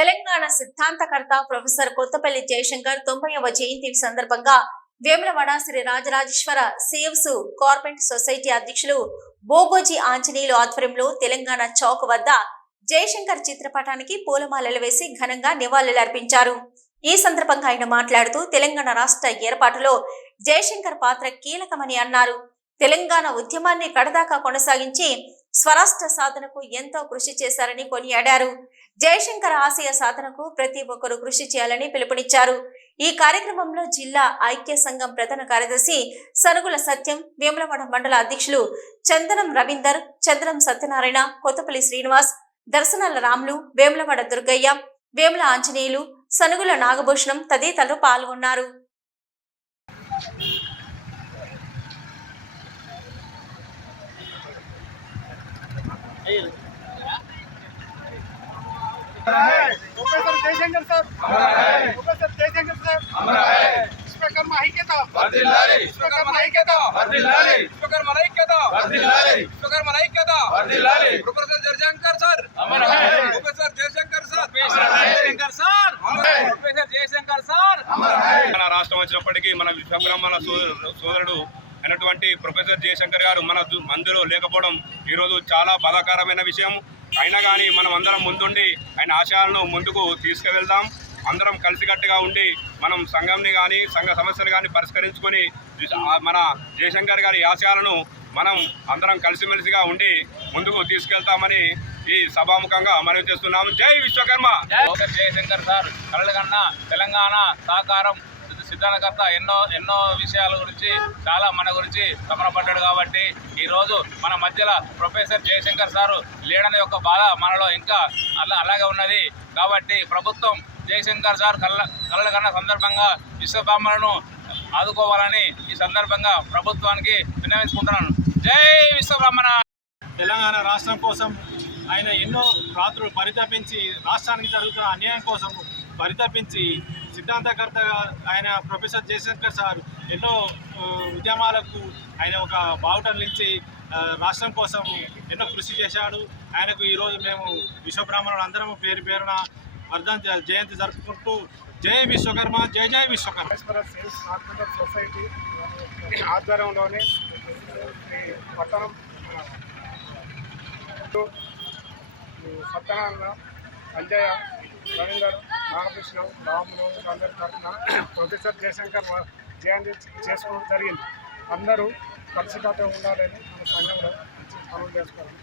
తెలంగాణ సిద్ధాంతకర్త ప్రొఫెసర్ కొత్తపల్లి జయశంకర్ తొంభైవ జయంతి సందర్భంగా వేములవాడ శ్రీ రాజరాజేశ్వర సేవ్స్ కార్పెంట్ సొసైటీ అధ్యక్షులు బోగోజీ ఆంజనేయులు ఆధ్వర్యంలో తెలంగాణ చౌక్ వద్ద జయశంకర్ చిత్రపటానికి పూలమాలలు వేసి ఘనంగా నివాళులర్పించారు. ఈ సందర్భంగా ఆయన మాట్లాడుతూ తెలంగాణ రాష్ట్ర ఏర్పాటులో జయశంకర్ పాత్ర కీలకమని అన్నారు. తెలంగాణ ఉద్యమాన్ని కడదాకా కొనసాగించి స్వరాష్ట్ర సాధనకు ఎంతో కృషి చేశారని కొనియాడారు. జయశంకర్ ఆశయ సాధనకు ప్రతి ఒక్కరూ కృషి చేయాలని పిలుపునిచ్చారు. ఈ కార్యక్రమంలో జిల్లా ఐక్య సంఘం ప్రధాన కార్యదర్శి సనుగుల సత్యం వేములవాడ మండల అధ్యక్షులు చందనం రవీందర్ చంద్రం సత్యనారాయణ కొత్తపల్లి శ్రీనివాస్ దర్శనాల రాములు వేములవాడ దుర్గయ్య వేముల ఆంజనేయులు సనుగుల నాగభూషణం తదితరులు పాల్గొన్నారు. प्रोफेसर जयशंकर साहब प्रोफेसर जयशंकर साहब विश्वकर्मा ఐక్యత వర్ధిల్లాలి విశ్వకర్మ ఐక్యత వర్ధిల్లాలి విశ్వకర్మ ఐక్యత వర్ధిల్లాలి విశ్వకర్మ ఐక్యత వర్ధిల్లాలి ప్రొఫెసర్ జయశంకర్ సార్ అమర్ high professor Jayashankar sir professor Jayashankar sir professor Jayashankar sir మన రాష్ట్రం వచ్చినప్పటికీ మన విశ్వబ్రహ్మణ సోదరుడు సోదరుడు అయినటువంటి ప్రొఫెసర్ జయశంకర్ గారు మన దు- మందులో లేకపోవడం ఈరోజు చాలా బాధాకరమైన విషయం. అయినా కానీ మనం అందరం ముందుండి ఆయన ఆశయాలను ముందుకు తీసుకువెళ్దాం. అందరం కలిసికట్టుగా ఉండి మనం సంఘంని కానీ సంఘ సమస్యలు కానీ పరిష్కరించుకొని మన జయశంకర్ గారి ఆశయాలను మనం అందరం కలిసిమెలిసిగా ఉండి ముందుకు తీసుకెళ్తామని ఈ సభాముఖంగా మనవి చేస్తున్నాము జై విశ్వకర్మ! డాక్టర్ జయశంకర్ సార్ కళ్ళకన్నా తెలంగాణ సహకారం సిద్ధాంతకర్త ఎన్నో ఎన్నో విషయాల గురించి చాలా మన గురించి తపనపడ్డాడు కాబట్టి ఈరోజు మన మధ్యలో ప్రొఫెసర్ జయశంకర్ సారు లేడని యొక్క బాధ మనలో ఇంకా అలా అలాగే ఉన్నది. కాబట్టి ప్రభుత్వం జయశంకర్ సార్ కళ్ళ కళ్ళకన్నా సందర్భంగా విశ్వబ్రాహ్మణులను ఆదుకోవాలని ఈ సందర్భంగా ప్రభుత్వానికి విన్నవించుకుంటున్నాను. జై విశ్వబ్రహ్మణ! తెలంగాణ రాష్ట్రం కోసం ఆయన ఎన్నో రాత్రులు పరితపించి రాష్ట్రానికి జరుగుతున్న అన్యాయం కోసం పరితపించి సిద్ధాంతకర్తగా ఆయన ప్రొఫెసర్ జయశంకర్ సార్ ఎన్నో ఉద్యమాలకు ఆయన ఒక బావుటం నిలిచి రాష్ట్రం కోసం ఎన్నో కృషి చేశాడు. ఆయనకు ఈరోజు మేము విశ్వబ్రాహ్మణులు అందరం పేరు పేరున అర్థం జయంతి జరుపుకుంటూ జై విశ్వకర్మ జై జై విశ్వకర్మ. సొసైటీ ఆధ్వర్యంలోనే పట్టణం సత్యనారాయణ సంజయ రవీందర్ నాగకృష్ణ రాములు అందరి తరఫున ప్రొఫెసర్ జయశంకర్ వ- జయంతి చేసుకోవడం జరిగింది. అందరూ కలిసికట్టుగా ఉండాలని మన సంఘంలో మంచి పనులు చేసుకోవాలని